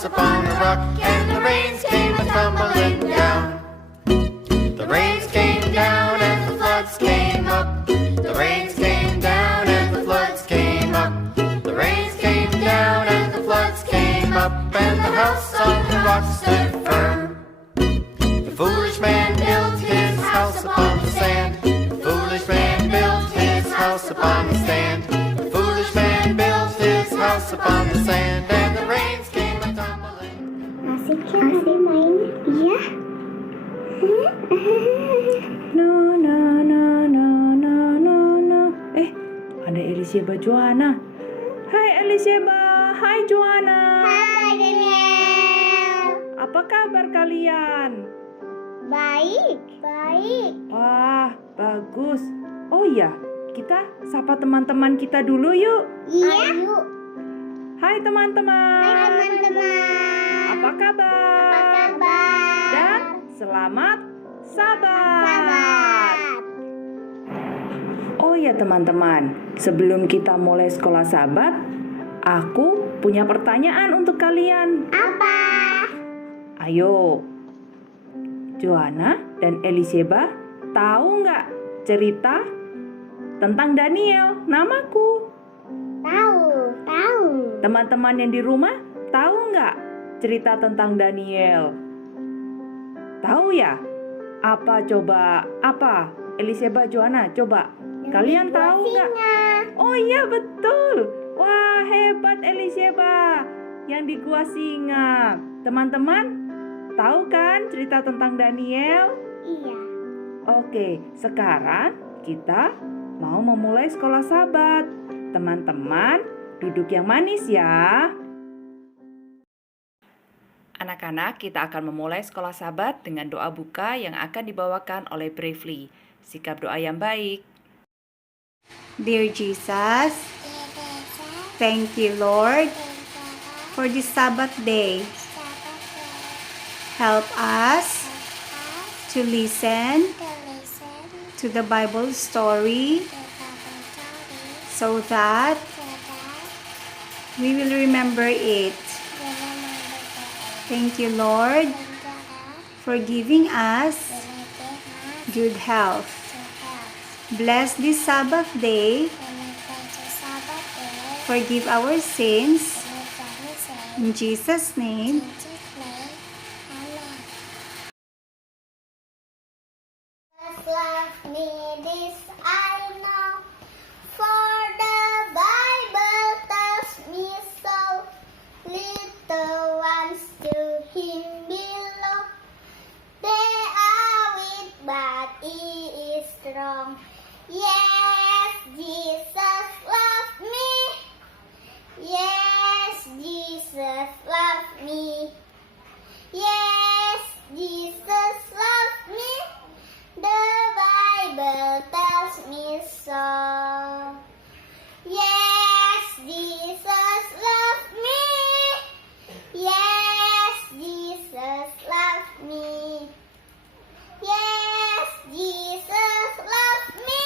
house upon a rock, and the rains came a-tumbling down. The rains came down and the floods came up. The rains came down and the floods came up. The rains came down and the floods came up, and the house on the rock stood firm. The foolish man built his house upon the sand. The foolish man built his house upon the sand. The foolish man built his house upon the sand, and the rains came a-tumbling. Asik ya, asik main. Iya. No, no, no, no, no, no, no. Ada Elisheba Joanna. Hai Elisheba, hai Joanna. Hai Daniel. Apa kabar kalian? Baik. Baik. Wah, bagus. Oh iya, kita sapa teman-teman kita dulu yuk. Iya. Ayo. Hai teman-teman. Hai teman-teman. Apa kabar? Apa kabar? Dan selamat sabat. Sabat. Oh ya teman-teman, sebelum kita mulai sekolah sabat, aku punya pertanyaan untuk kalian. Apa? Ayo, Joanna dan Elisheba tahu nggak cerita tentang Daniel, namaku? Tahu. Tahu. Teman-teman yang di rumah tahu nggak cerita tentang Daniel? Tahu ya? Apa coba? Apa? Elisheba, Joanna, coba. Kalian tahu nggak? Oh iya betul. Wah hebat Elisheba. Yang di Gua Singa. Teman-teman tahu kan cerita tentang Daniel? Iya. Oke, sekarang kita mau memulai sekolah sabat. Teman-teman duduk yang manis ya. Anak-anak, kita akan memulai sekolah sabat dengan doa buka yang akan dibawakan oleh Bravely. Sikap doa yang baik. Dear Jesus, thank you, Lord, for this Sabbath day. Help us to listen to the Bible story so that we will remember it. Thank you, Lord, for giving us good health. Bless this Sabbath day. Forgive our sins. In Jesus' name. Love me, this I know, for the Bible tells me so. Little ones to him belong. They are weak, but he is strong. Yes, Jesus loved me. Yes, Jesus loved me. Yes, Jesus loved me. The Bible tells me so. Yes, Jesus loved me. Yes, Jesus loved me. Yes, Jesus loved me.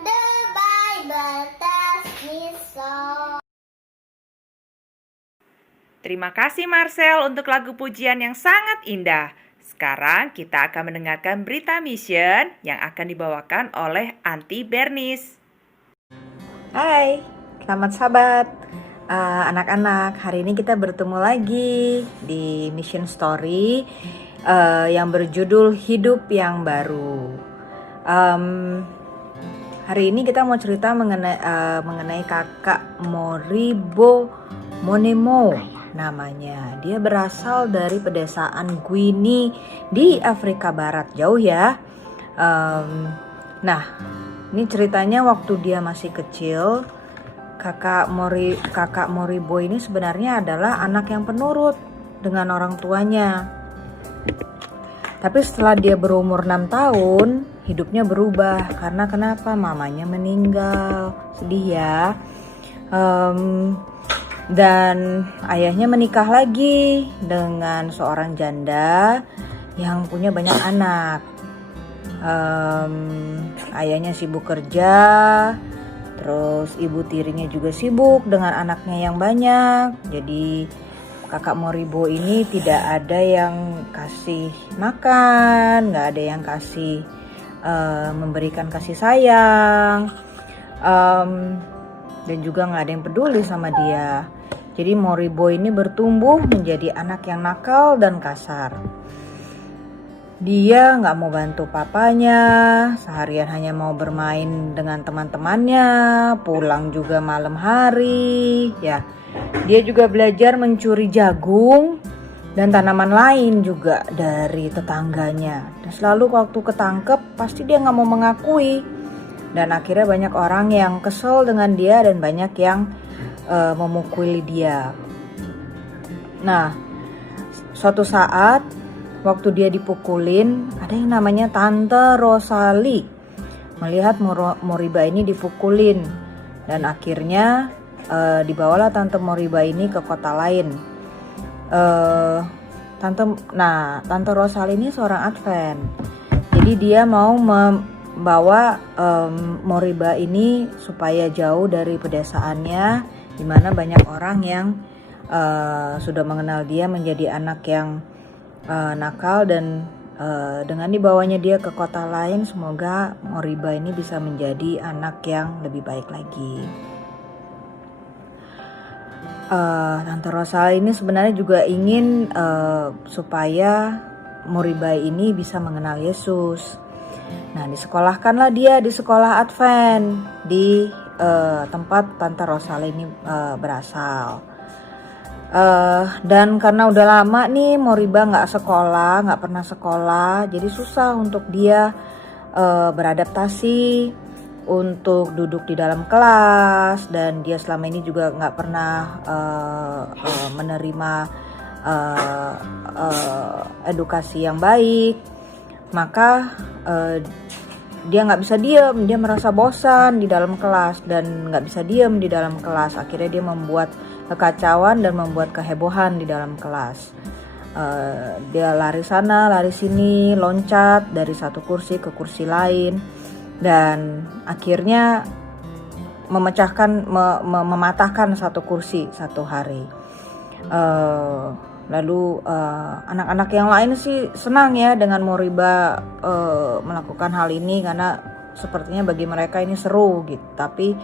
The Bible tells me so. Terima kasih Marcel untuk lagu pujian yang sangat indah. Sekarang kita akan mendengarkan berita mission yang akan dibawakan oleh Aunty Bernice. Hai, selamat sabat anak-anak. Hari ini kita bertemu lagi di Mission Story yang berjudul Hidup yang Baru. Hari ini kita mau cerita mengenai kakak Moribo Monemo namanya. Dia berasal dari pedesaan Guinea di Afrika Barat, jauh ya. Nah, ini ceritanya waktu dia masih kecil. Kakak Moribo ini sebenarnya adalah anak yang penurut dengan orang tuanya. Tapi setelah dia berumur 6 tahun, hidupnya berubah. Karena kenapa? Mamanya meninggal. Sedih ya. Dan ayahnya menikah lagi dengan seorang janda yang punya banyak anak. Ayahnya sibuk kerja, terus ibu tirinya juga sibuk dengan anaknya yang banyak. Jadi kakak Moribo ini tidak ada yang kasih makan, nggak ada yang kasih memberikan kasih sayang, dan juga nggak ada yang peduli sama dia. Jadi Moribo ini bertumbuh menjadi anak yang nakal dan kasar. Dia nggak mau bantu papanya, seharian hanya mau bermain dengan teman-temannya, pulang juga malam hari. Ya, dia juga belajar mencuri jagung dan tanaman lain juga dari tetangganya. Dan selalu waktu ketangkep, pasti dia nggak mau mengakui. Dan akhirnya banyak orang yang kesel dengan dia dan banyak yang memukuli dia. Nah, suatu saat waktu dia dipukulin, ada yang namanya Tante Rosalie melihat Moriba ini dipukulin, dan akhirnya dibawalah Tante Moriba ini ke kota lain. Tante Rosalie ini seorang Advent, jadi dia mau membawa Moriba ini supaya jauh dari pedesaannya, di mana banyak orang yang sudah mengenal dia menjadi anak yang nakal, dan dengan dibawanya dia ke kota lain, semoga Moriba ini bisa menjadi anak yang lebih baik lagi. Tante Rosalie ini sebenarnya juga ingin supaya Moriba ini bisa mengenal Yesus. Nah, disekolahkanlah dia di sekolah Advent di tempat Tante Rosalie ini berasal. Dan karena udah lama nih Moriba nggak pernah sekolah, jadi susah untuk dia beradaptasi untuk duduk di dalam kelas, dan dia selama ini juga nggak pernah menerima edukasi yang baik. Maka dia nggak bisa diam, dia merasa bosan di dalam kelas dan nggak bisa diam di dalam kelas. Akhirnya dia membuat kekacauan dan membuat kehebohan di dalam kelas. Dia lari sana, lari sini, loncat dari satu kursi ke kursi lain, dan akhirnya mematahkan satu kursi satu hari. Lalu anak-anak yang lain sih senang ya dengan Moriba melakukan hal ini, karena sepertinya bagi mereka ini seru gitu. Tapi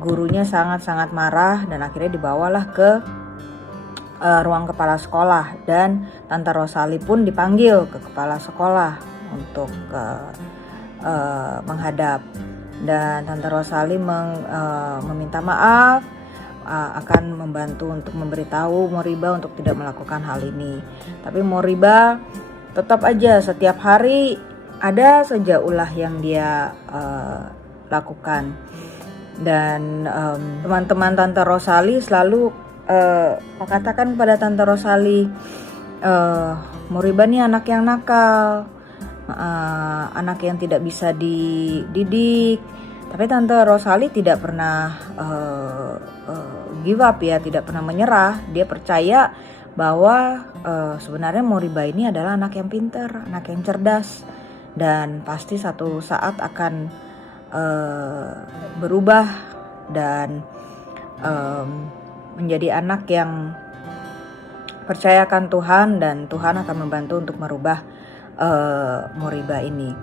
gurunya sangat-sangat marah, dan akhirnya dibawalah ke ruang kepala sekolah, dan Tante Rosalie pun dipanggil ke kepala sekolah untuk menghadap. Dan Tante Rosalie meminta maaf, akan membantu untuk memberitahu Moriba untuk tidak melakukan hal ini. Tapi Moriba tetap aja setiap hari ada saja ulah yang dia lakukan. Dan teman-teman Tante Rosalie selalu mengatakan kepada Tante Rosalie, Moriba nih anak yang nakal, anak yang tidak bisa dididik. Tapi Tante Rosalie tidak pernah give up ya, tidak pernah menyerah. Dia percaya bahwa sebenarnya Moriba ini adalah anak yang pintar, anak yang cerdas, dan pasti satu saat akan berubah dan menjadi anak yang percayakan Tuhan, dan Tuhan akan membantu untuk merubah Moriba ini.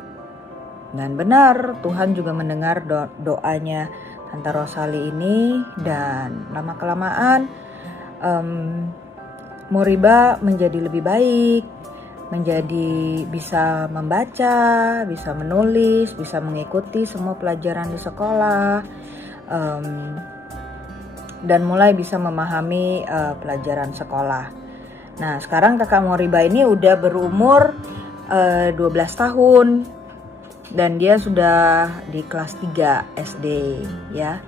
Dan benar, Tuhan juga mendengar doanya Tante Rosalie ini, dan lama-kelamaan Moriba menjadi lebih baik, menjadi bisa membaca, bisa menulis, bisa mengikuti semua pelajaran di sekolah, dan mulai bisa memahami pelajaran sekolah. Nah, sekarang kakak Moriba ini udah berumur 12 tahun. Dan dia sudah di kelas 3 SD ya.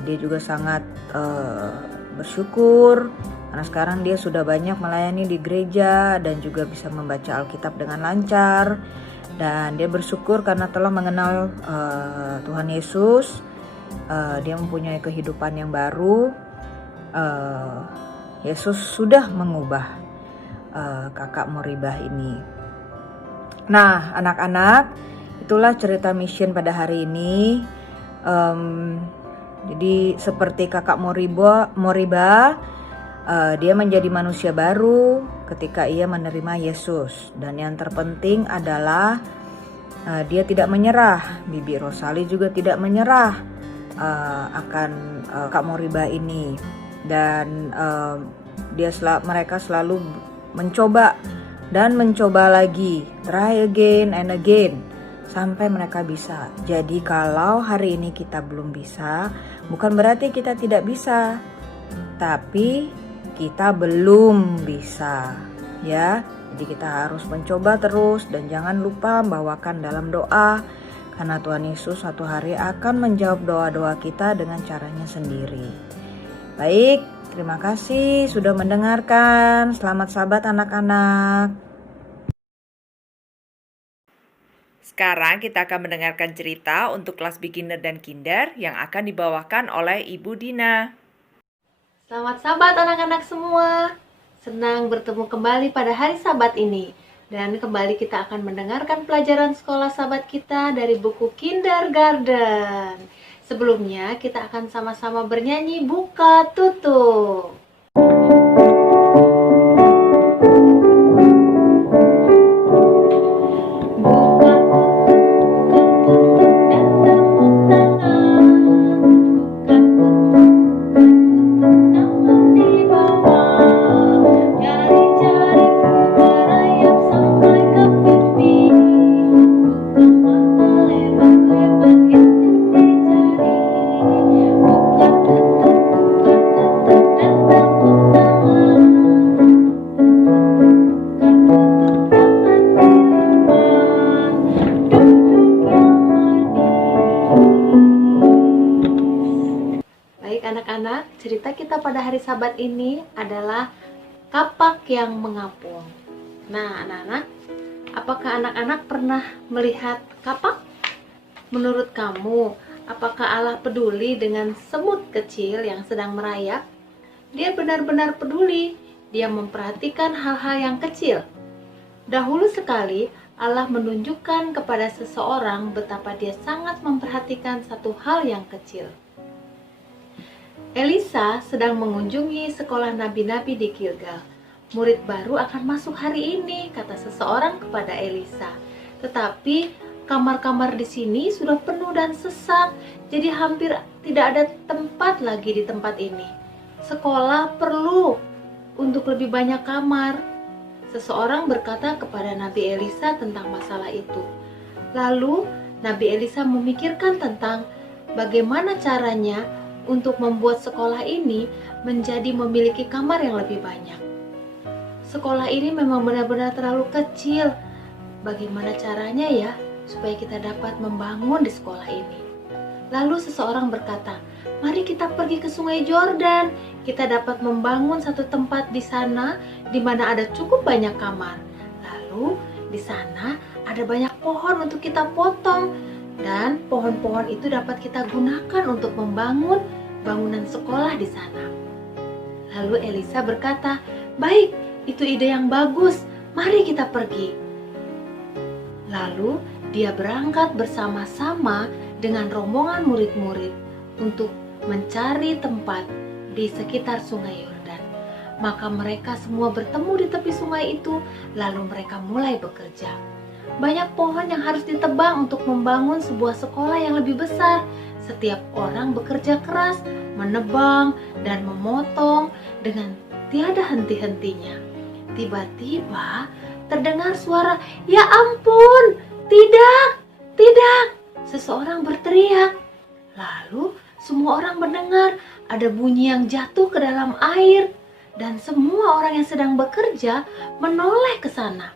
Dia juga sangat bersyukur karena sekarang dia sudah banyak melayani di gereja dan juga bisa membaca Alkitab dengan lancar. Dan dia bersyukur karena telah mengenal Tuhan Yesus. Dia mempunyai kehidupan yang baru. Yesus sudah mengubah kakak Moriba ini. Nah, anak-anak, itulah cerita mission pada hari ini. Jadi seperti kakak Moriba, dia menjadi manusia baru ketika ia menerima Yesus. Dan yang terpenting adalah dia tidak menyerah. Bibi Rosali juga tidak menyerah akan Kak Moriba ini. Dan mereka selalu mencoba dan mencoba lagi, try again and again, sampai mereka bisa. Jadi kalau hari ini kita belum bisa, bukan berarti kita tidak bisa, tapi kita belum bisa, ya. Jadi kita harus mencoba terus dan jangan lupa bawakan dalam doa, karena Tuhan Yesus suatu hari akan menjawab doa-doa kita dengan caranya sendiri. Baik, terima kasih sudah mendengarkan. Selamat Sabat anak-anak. Sekarang kita akan mendengarkan cerita untuk kelas beginner dan kinder yang akan dibawakan oleh Ibu Dina. Selamat Sabat anak-anak semua. Senang bertemu kembali pada hari Sabat ini. Dan kembali kita akan mendengarkan pelajaran sekolah Sabat kita dari buku Kindergarten. Sebelumnya kita akan sama-sama bernyanyi Buka Tutup. Anak-anak, cerita kita pada hari Sabat ini adalah kapak yang mengapung. Nah, anak-anak, apakah anak-anak pernah melihat kapak? Menurut kamu, apakah Allah peduli dengan semut kecil yang sedang merayap? Dia benar-benar peduli. Dia memperhatikan hal-hal yang kecil. Dahulu sekali, Allah menunjukkan kepada seseorang betapa dia sangat memperhatikan satu hal yang kecil. Elisa sedang mengunjungi sekolah nabi-nabi di Gilgal. Murid baru akan masuk hari ini, kata seseorang kepada Elisa. Tetapi kamar-kamar di sini sudah penuh dan sesak, jadi hampir tidak ada tempat lagi di tempat ini. Sekolah perlu untuk lebih banyak kamar. Seseorang berkata kepada Nabi Elisa tentang masalah itu. Lalu Nabi Elisa memikirkan tentang bagaimana caranya untuk membuat sekolah ini menjadi memiliki kamar yang lebih banyak. Sekolah ini memang benar-benar terlalu kecil. Bagaimana caranya ya supaya kita dapat membangun di sekolah ini? Lalu seseorang berkata, mari kita pergi ke Sungai Jordan. Kita dapat membangun satu tempat di sana di mana ada cukup banyak kamar. Lalu di sana ada banyak pohon untuk kita potong. Dan pohon-pohon itu dapat kita gunakan untuk membangun bangunan sekolah di sana. Lalu Elisa berkata, baik, itu ide yang bagus, mari kita pergi. Lalu dia berangkat bersama-sama dengan rombongan murid-murid untuk mencari tempat di sekitar Sungai Yordan. Maka mereka semua bertemu di tepi sungai itu, lalu mereka mulai bekerja. Banyak pohon yang harus ditebang untuk membangun sebuah sekolah yang lebih besar. Setiap orang bekerja keras, menebang dan memotong dengan tiada henti-hentinya. Tiba-tiba terdengar suara, "Ya ampun, tidak, tidak!" Seseorang berteriak. Lalu semua orang mendengar ada bunyi yang jatuh ke dalam air. Dan semua orang yang sedang bekerja menoleh ke sana.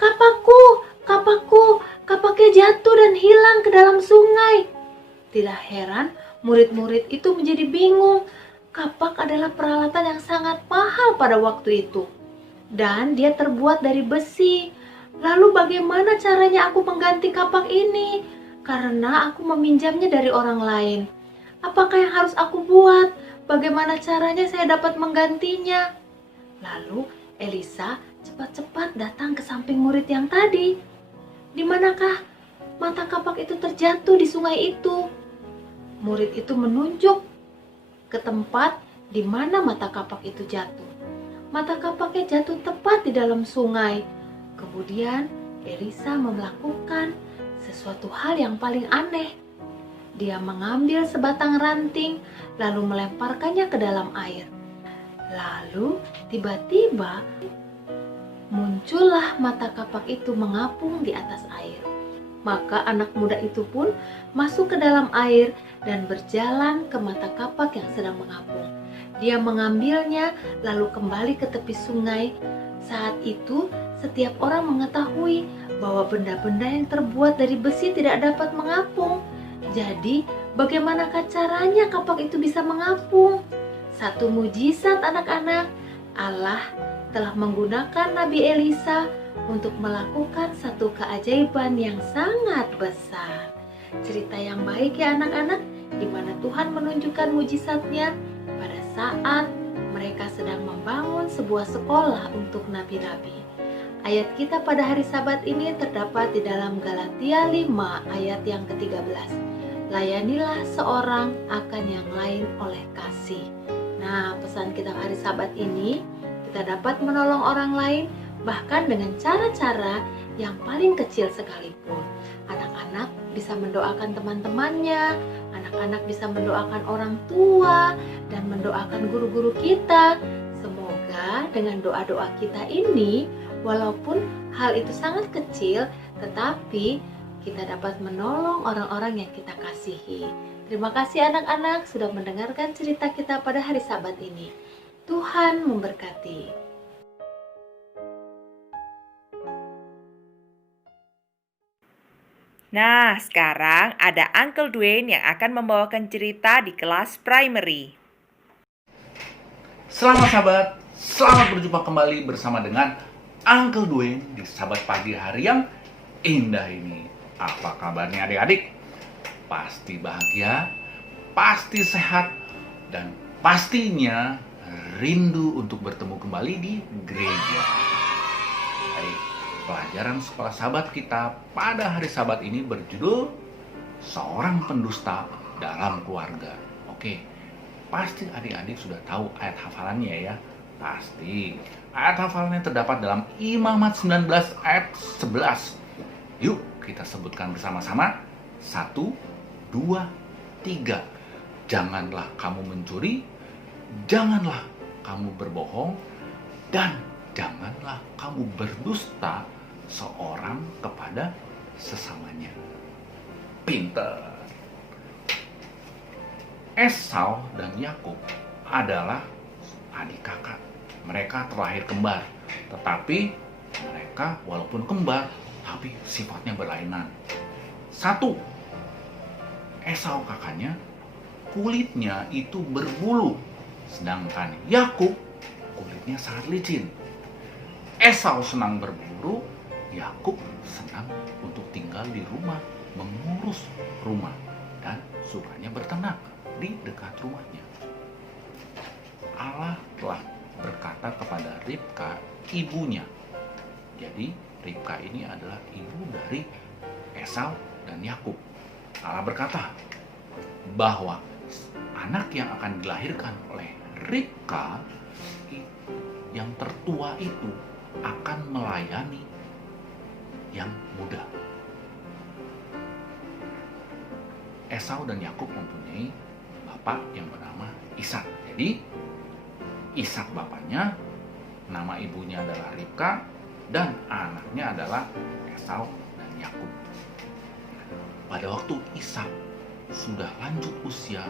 "Kapakku, kapakku, kapaknya jatuh dan hilang ke dalam sungai." Tidak heran, murid-murid itu menjadi bingung. Kapak adalah peralatan yang sangat mahal pada waktu itu. Dan dia terbuat dari besi. Lalu bagaimana caranya aku mengganti kapak ini? Karena aku meminjamnya dari orang lain. Apakah yang harus aku buat? Bagaimana caranya saya dapat menggantinya? Lalu Elisa cepat-cepat datang ke samping murid yang tadi. Di manakah mata kapak itu terjatuh di sungai itu? Murid itu menunjuk ke tempat di mana mata kapak itu jatuh. mata kapaknya jatuh tepat di dalam sungai. Kemudian Elisa melakukan sesuatu hal yang paling aneh. Dia mengambil sebatang ranting lalu melemparkannya ke dalam air. Lalu tiba-tiba muncullah mata kapak itu mengapung di atas air. Maka anak muda itu pun masuk ke dalam air dan berjalan ke mata kapak yang sedang mengapung. Dia mengambilnya lalu kembali ke tepi sungai. Saat itu setiap orang mengetahui bahwa benda-benda yang terbuat dari besi tidak dapat mengapung. Jadi bagaimanakah caranya kapak itu bisa mengapung? Satu mujizat anak-anak, Allah telah menggunakan Nabi Elisa untuk melakukan satu keajaiban yang sangat besar. Cerita yang baik ya anak-anak, di mana Tuhan menunjukkan mujizatnya pada saat mereka sedang membangun sebuah sekolah untuk nabi-nabi. Ayat kita pada hari Sabat ini terdapat di dalam Galatia 5 ayat yang ke-13. Layanilah seorang akan yang lain oleh kasih. Nah, pesan kita hari Sabat ini, kita dapat menolong orang lain bahkan dengan cara-cara yang paling kecil sekalipun. Anak-anak bisa mendoakan teman-temannya, anak-anak bisa mendoakan orang tua, dan mendoakan guru-guru kita. Semoga dengan doa-doa kita ini, walaupun hal itu sangat kecil, tetapi kita dapat menolong orang-orang yang kita kasihi. Terima kasih anak-anak sudah mendengarkan cerita kita pada hari Sabat ini. Tuhan memberkati. Nah, sekarang ada Uncle Dwayne yang akan membawakan cerita di kelas primary. Selamat sahabat, selamat berjumpa kembali bersama dengan Uncle Dwayne di Sabat pagi hari yang indah ini. Apa kabarnya adik-adik? Pasti bahagia, pasti sehat, dan pastinya rindu untuk bertemu kembali di gereja. Baik, pelajaran sekolah Sabat kita pada hari Sabat ini berjudul Seorang Pendusta dalam Keluarga. Oke, pasti adik-adik sudah tahu ayat hafalannya ya. Pasti. Ayat hafalannya terdapat dalam Imamat 19 ayat 11. Yuk kita sebutkan bersama-sama. 1, 2, 3. Janganlah kamu mencuri, janganlah kamu berbohong, dan janganlah kamu berdusta seorang kepada sesamanya. Pinter. Esau dan Yakub adalah adik kakak. Mereka terlahir kembar, tetapi mereka walaupun kembar, tapi sifatnya berlainan. 1. Esau kakaknya kulitnya itu berbulu, sedangkan Yakub kulitnya sangat licin. Esau senang berburu, Yakub senang untuk tinggal di rumah, mengurus rumah, dan sukanya berternak di dekat rumahnya. Allah telah berkata kepada Ribka, ibunya. Jadi Ribka ini adalah ibu dari Esau dan Yakub. Allah berkata bahwa anak yang akan dilahirkan oleh Ribka yang tertua itu akan melayani yang muda. Esau dan Yakub mempunyai bapak yang bernama Ishak. Jadi Ishak bapaknya, nama ibunya adalah Ribka, dan anaknya adalah Esau dan Yakub. Pada waktu Ishak sudah lanjut usia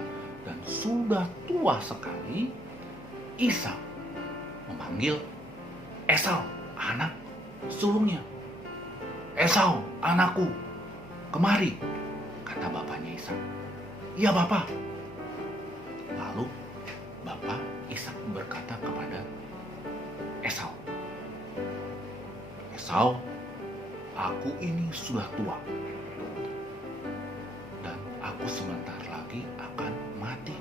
dan sudah tua sekali, Ishak memanggil Esau, anak sulungnya. Esau, anakku, kemari, kata bapaknya Ishak. Ya bapak. Lalu bapak Ishak berkata kepada Esau, Esau, aku ini sudah tua dan aku sebentar lagi akan mati.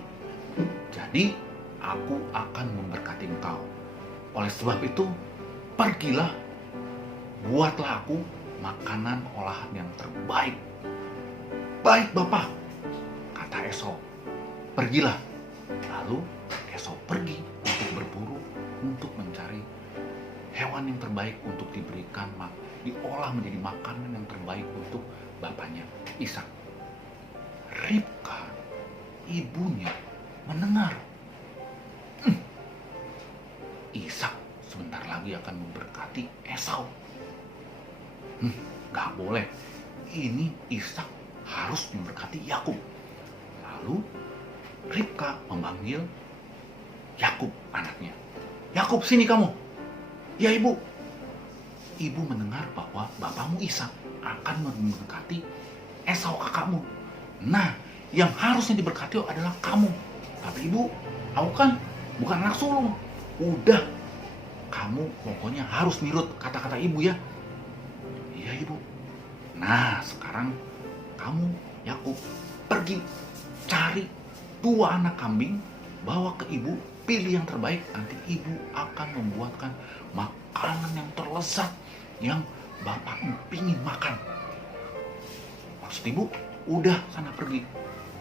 Jadi aku akan memberkati engkau. Oleh sebab itu, pergilah, buatlah aku makanan olahan yang terbaik. Baik bapak, kata Esau, pergilah. Lalu Esau pergi untuk berburu untuk mencari makanan yang terbaik untuk diberikan, diolah menjadi makanan yang terbaik untuk bapaknya Ishak. Ribka, ibunya, mendengar Ishak sebentar lagi akan memberkati Esau. Gak boleh, ini Ishak harus memberkati Yakub. Lalu Ribka memanggil Yakub anaknya. Yakub, sini kamu. Ya ibu. Ibu mendengar bahwa bapakmu Ishak akan memberkati Esau kakakmu. Nah, yang harusnya diberkati adalah kamu. Tapi ibu, aku kan bukan anak sulung. Udah, kamu pokoknya harus nurut kata-kata ibu ya. Iya ibu. Nah, sekarang kamu Yakub pergi cari 2 anak kambing, bawa ke ibu, pilih yang terbaik. Nanti ibu akan membuatkan makanan yang terlezat yang bapakmu pingin makan. Maksud ibu, udah sana pergi.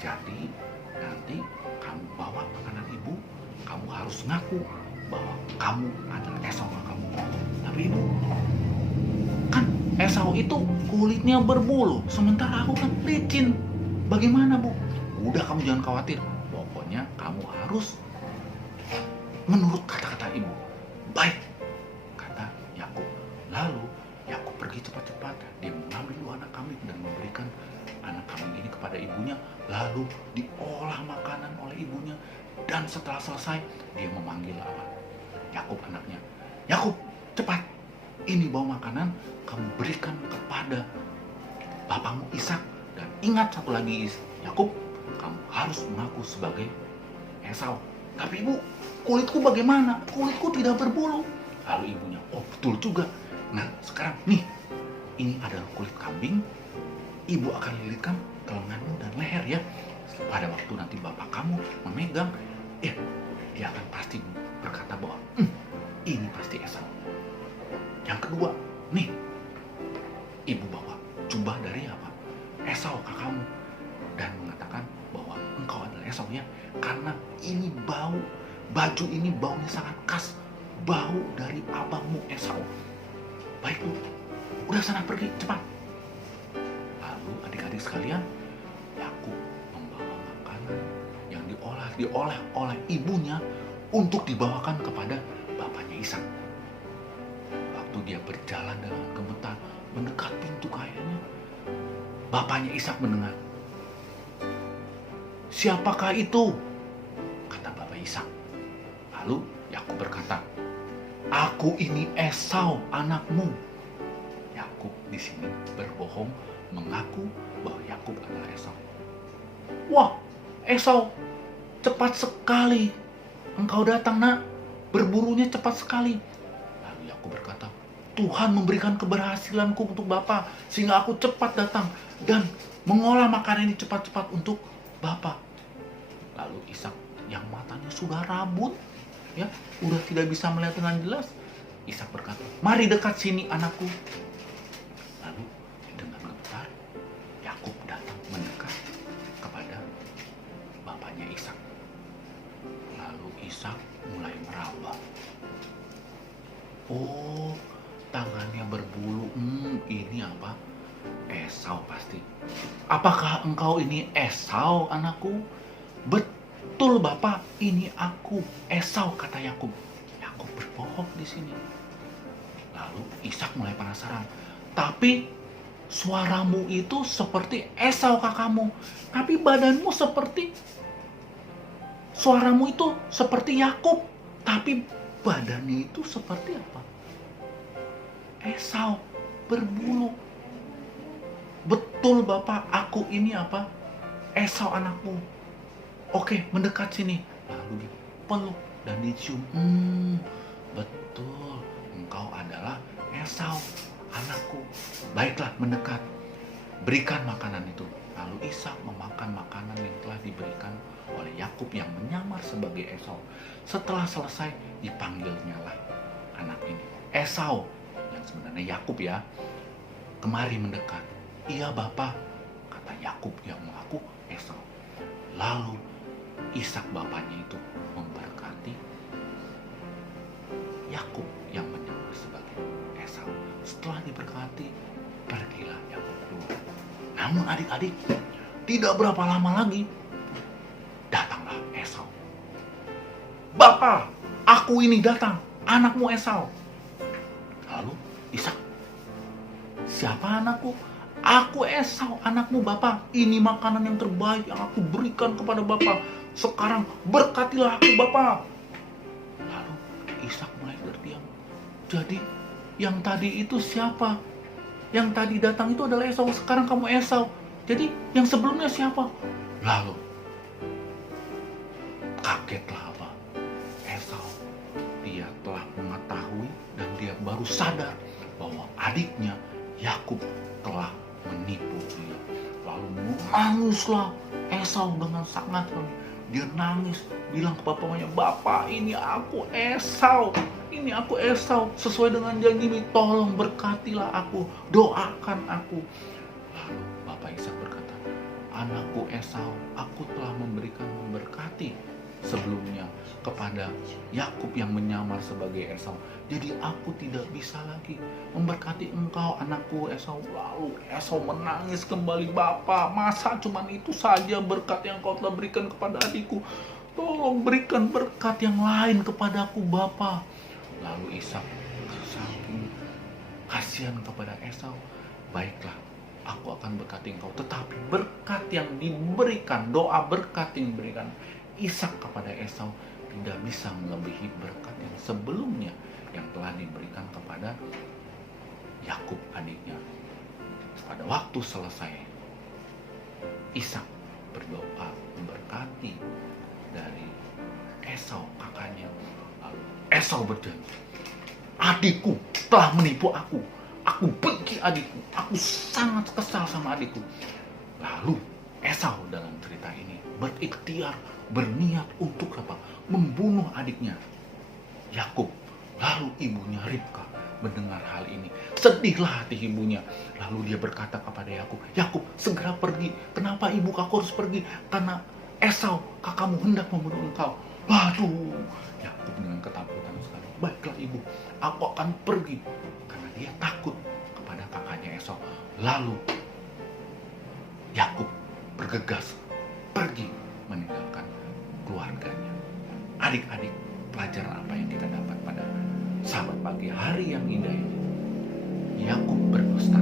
Jadi nanti kamu bawa makanan ibu, kamu harus ngaku bahwa kamu adalah Esau kamu. Tapi ibu, kan Esau itu kulitnya berbulu, sementara aku kan licin. Bagaimana bu? Udah, kamu jangan khawatir. Pokoknya kamu harus menurut kata-kata ibu. Baik, kata Yakub. Lalu Yakub pergi cepat-cepat. Dia mengambil 2 anak kambing dan memberikan anak kambing ini kepada ibunya. Lalu diolah makanan oleh ibunya. Dan setelah selesai, dia memanggil apa? Yakub anaknya. Yakub, cepat. Ini bawa makanan, kamu berikan kepada bapakmu Ishak. Dan ingat satu lagi, Yakub, kamu harus mengaku sebagai Esau. Tapi ibu, kulitku bagaimana? Kulitku tidak berbulu. Lalu ibunya, oh betul juga. Nah sekarang nih, ini adalah kulit kambing. Ibu akan lilitkan ke lenganmu dan leher ya. Pada waktu nanti bapak kamu memegang, dia akan pasti berkata bahwa ini pasti Esau. Yang kedua, nih, ibu bawa jubah dari apa? Esau kakakmu. Dan mengatakan bahwa engkau adalah Esau ya, karena ini baju ini baunya sangat khas, bau dari abangmu Esau. Baik bu, udah sana pergi cepat. Lalu adik-adik sekalian, Yakub membawa makanan yang diolah oleh ibunya untuk dibawakan kepada bapaknya Ishak. Waktu dia berjalan dengan gemetar mendekat pintu kayanya, bapaknya Ishak mendengar. Siapakah itu? Kata bapak Ishak. Lalu Yakub berkata, aku ini Esau anakmu. Yakub di sini berbohong, mengaku bahwa Yakub adalah Esau. Wah, Esau, cepat sekali engkau datang nak, berburunya cepat sekali. Lalu Yakub berkata, Tuhan memberikan keberhasilanku untuk Bapak sehingga aku cepat datang dan mengolah makanan ini cepat-cepat untuk Bapak. Lalu Ishak yang matanya sudah rabun, ya, udah tidak bisa melihat dengan jelas, Ishak berkata, mari dekat sini anakku. Lalu dengan gemetar Yakub datang mendekat kepada bapaknya Ishak. Lalu Ishak mulai meraba. Oh, tangannya berbulu. Ini apa? Esau pasti. Apakah engkau ini Esau anakku? Betul bapak, ini aku Esau, kata Yakub. Yakub berbohong di sini. Lalu Ishak mulai penasaran. Tapi suaramu itu seperti Esau kakakmu, tapi badanmu seperti, suaramu itu seperti Yakub, tapi badannya itu seperti apa? Esau, berbulu. Betul bapak, aku ini apa? Esau anakmu. Oke, mendekat sini. Lalu dipeluk dan dicium. Betul, engkau adalah Esau anakku. Baiklah, mendekat. Berikan makanan itu. Lalu Ishak memakan makanan yang telah diberikan oleh Yakub yang menyamar sebagai Esau. Setelah selesai, dipanggilnya lah anak ini Esau, yang sebenarnya Yakub ya. Kemari mendekat. Iya bapak, kata Yakub yang mengaku Esau. Lalu Ishak bapaknya itu memberkati Yakub yang menyamar sebagai setelah diberkati, pergilah Yakub keluar. Namun adik-adik, tidak berapa lama lagi, datanglah Esau. Bapak, aku ini datang, anakmu Esau. Lalu Ishak, siapa anakku? Aku Esau, anakmu Bapak. Ini makanan yang terbaik yang aku berikan kepada Bapak. Sekarang berkatilah aku Bapak. Lalu Ishak mulai terdiam. Jadi yang tadi itu siapa? Yang tadi datang itu adalah Esau. Sekarang kamu Esau. Jadi yang sebelumnya siapa? Lalu kagetlah apa? Esau. Dia telah mengetahui dan dia baru sadar bahwa adiknya Yakub telah menipu dia. Lalu menangislah Esau dengan sangat. Dia nangis, bilang ke bapaknya, Bapak, ini aku Esau. Ini aku Esau. Sesuai dengan janji, tolong berkatilah aku, doakan aku. Lalu Bapak Ishak berkata, anakku Esau, aku telah memberikan memberkati sebelumnya kepada Yakub yang menyamar sebagai Esau. Jadi aku tidak bisa lagi memberkati engkau, anakku Esau. Lalu Esau menangis kembali, Bapak, masa cuman itu saja berkat yang kau telah berikan kepada adikku? Tolong berikan berkat yang lain kepadaku, Bapak. Lalu Ishak saking kasihan kepada Esau, baiklah, aku akan berkati engkau. Tetapi berkat yang diberikan, doa berkat yang diberikan Ishak kepada Esau tidak bisa melebihi berkat yang sebelumnya yang telah diberikan kepada Yakub adiknya. Pada waktu selesai, Ishak berdoa memberkati dari Esau kakaknya. Lalu Esau berjanji, adikku telah menipu aku. Aku benci adikku. Aku sangat kesal sama adikku. Lalu Esau dalam cerita ini berikhtiar, berniat untuk apa? Membunuh adiknya Yakub. Lalu ibunya Ribka mendengar hal ini, sedihlah hati ibunya. Lalu dia berkata kepada Yakub, Yakub, segera pergi. Kenapa ibu aku harus pergi? Karena Esau kakakmu hendak membunuh engkau. Waduh, Yakub dengan ketakutan sekali. Baiklah ibu, aku akan pergi. Karena dia takut kepada kakaknya Esau. Lalu Yakub bergegas pergi meninggalkan keluarganya. Adik-adik, pelajaran apa yang kita dapat pada sahabat pagi hari yang indah ini? Yakub berdusta.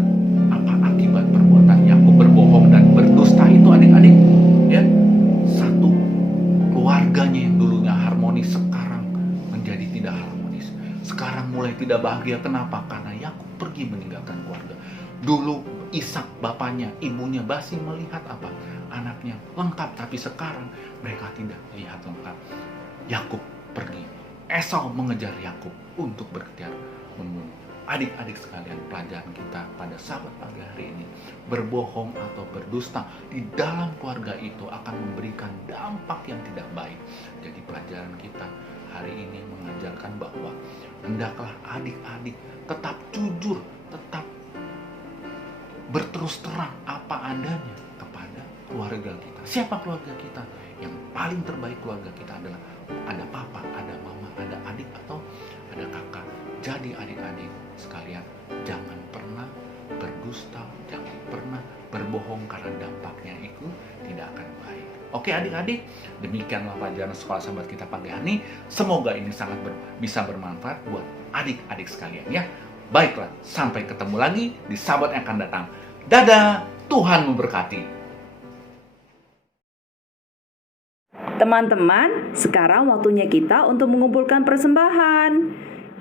Apa akibat perbuatan Yakub berbohong dan berdusta itu, adik-adik? Ya, satu, keluarganya yang dulunya harmonis sekarang menjadi tidak harmonis. Sekarang mulai tidak bahagia. Kenapa? Karena Yakub pergi meninggalkan keluarga. Dulu Ishak bapaknya, ibunya masih melihat apa? Anaknya lengkap, tapi sekarang mereka tidak lihat lengkap. Yakub pergi. Esau mengejar Yakub untuk berikhtiar membunuh. Adik-adik sekalian, pelajaran kita pada sahabat pagi hari ini, berbohong atau berdusta di dalam keluarga itu akan memberikan dampak yang tidak baik. Jadi pelajaran kita hari ini mengajarkan bahwa hendaklah adik-adik tetap jujur, tetap berterus terang apa adanya kepada keluarga kita. Siapa keluarga kita? Yang paling terbaik keluarga kita adalah ada papa, ada mama, ada adik atau ada kakak. Jadi adik-adik sekalian, jangan pernah berdusta, jangan pernah berbohong karena dampaknya itu tidak akan baik. Oke adik-adik, demikianlah pelajaran sekolah sahabat kita pagi hari ini. Semoga ini sangat bisa bermanfaat buat adik-adik sekalian ya. Baiklah, sampai ketemu lagi di sahabat yang akan datang. Dadah, Tuhan memberkati. Teman-teman, sekarang waktunya kita untuk mengumpulkan persembahan.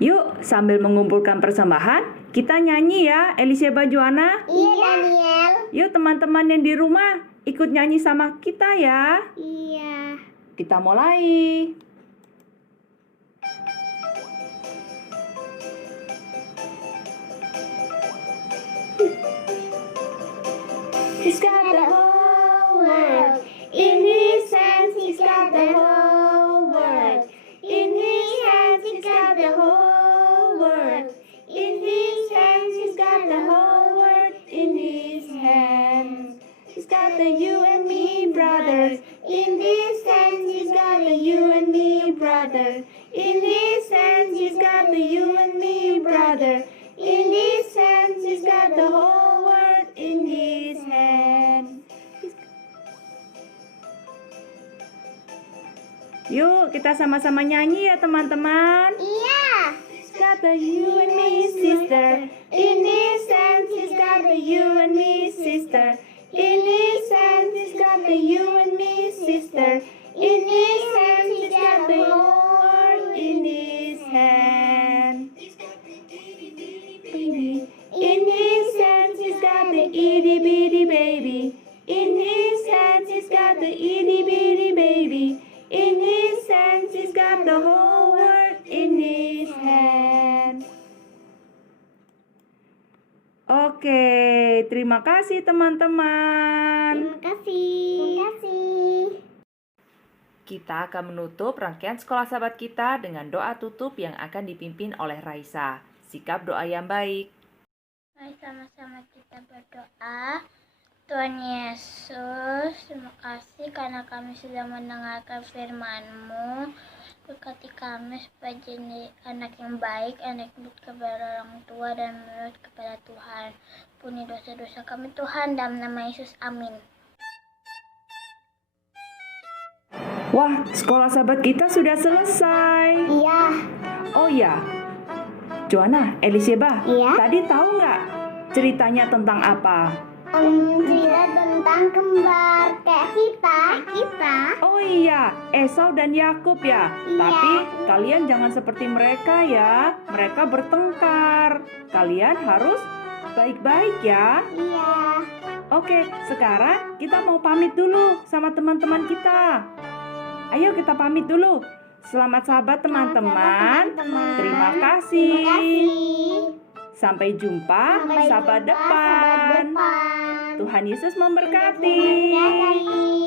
Yuk, sambil mengumpulkan persembahan, kita nyanyi ya, Eliseba Joanna. Iya, Daniel. Yuk teman-teman yang di rumah, ikut nyanyi sama kita ya. Iya. Kita mulai. He's got the whole world in his hands. He's got the whole world in his hands. He's got the whole world in his hands. He's got the whole world in his hands. He's got the you and me brothers in his hands. He's got the you and me brothers in his hands. He's got the you and me brother in his hands. Yuk kita sama-sama nyanyi ya teman-teman. Iya. He's got the you and me sister. In his hands he's got the you and me sister. In his hands he's got the you and me sister. In his hands he's got the whole world in his hand. Baby. In his hands he's got the itty bitty baby. In his hands he's got the itty bitty baby. In his hands he's got the whole world in his hand. Oke, terima kasih teman-teman. Terima kasih. Terima kasih. Kita akan menutup rangkaian sekolah sahabat kita dengan doa tutup yang akan dipimpin oleh Raisa. Sikap doa yang baik. Mari sama-sama kita berdoa. Tuhan Yesus, terima kasih karena kami sudah mendengarkan firman-Mu. Berkati kami supaya jadi anak yang baik, anak yang nurut kepada orang tua dan menurut kepada Tuhan. Ampuni dosa-dosa kami Tuhan, dalam nama Yesus, amin. Wah, sekolah sahabat kita sudah selesai. Iya. Oh ya, Joanna, Eliseba, Iya? tadi tahu nggak ceritanya tentang apa? Cerita tentang kembar kayak kita. Oh iya, Esau dan Yakub ya. Iya. Tapi kalian jangan seperti mereka ya. Mereka bertengkar. Kalian harus baik-baik ya. Iya. Oke, sekarang kita mau pamit dulu sama teman-teman kita. Ayo kita pamit dulu. Selamat sahabat teman-teman. Terima kasih. Terima kasih. Sampai jumpa Sampai sahabat jumpa, sahabat depan. depan. Tuhan Yesus memberkati. Tuhan Yesus memberkati.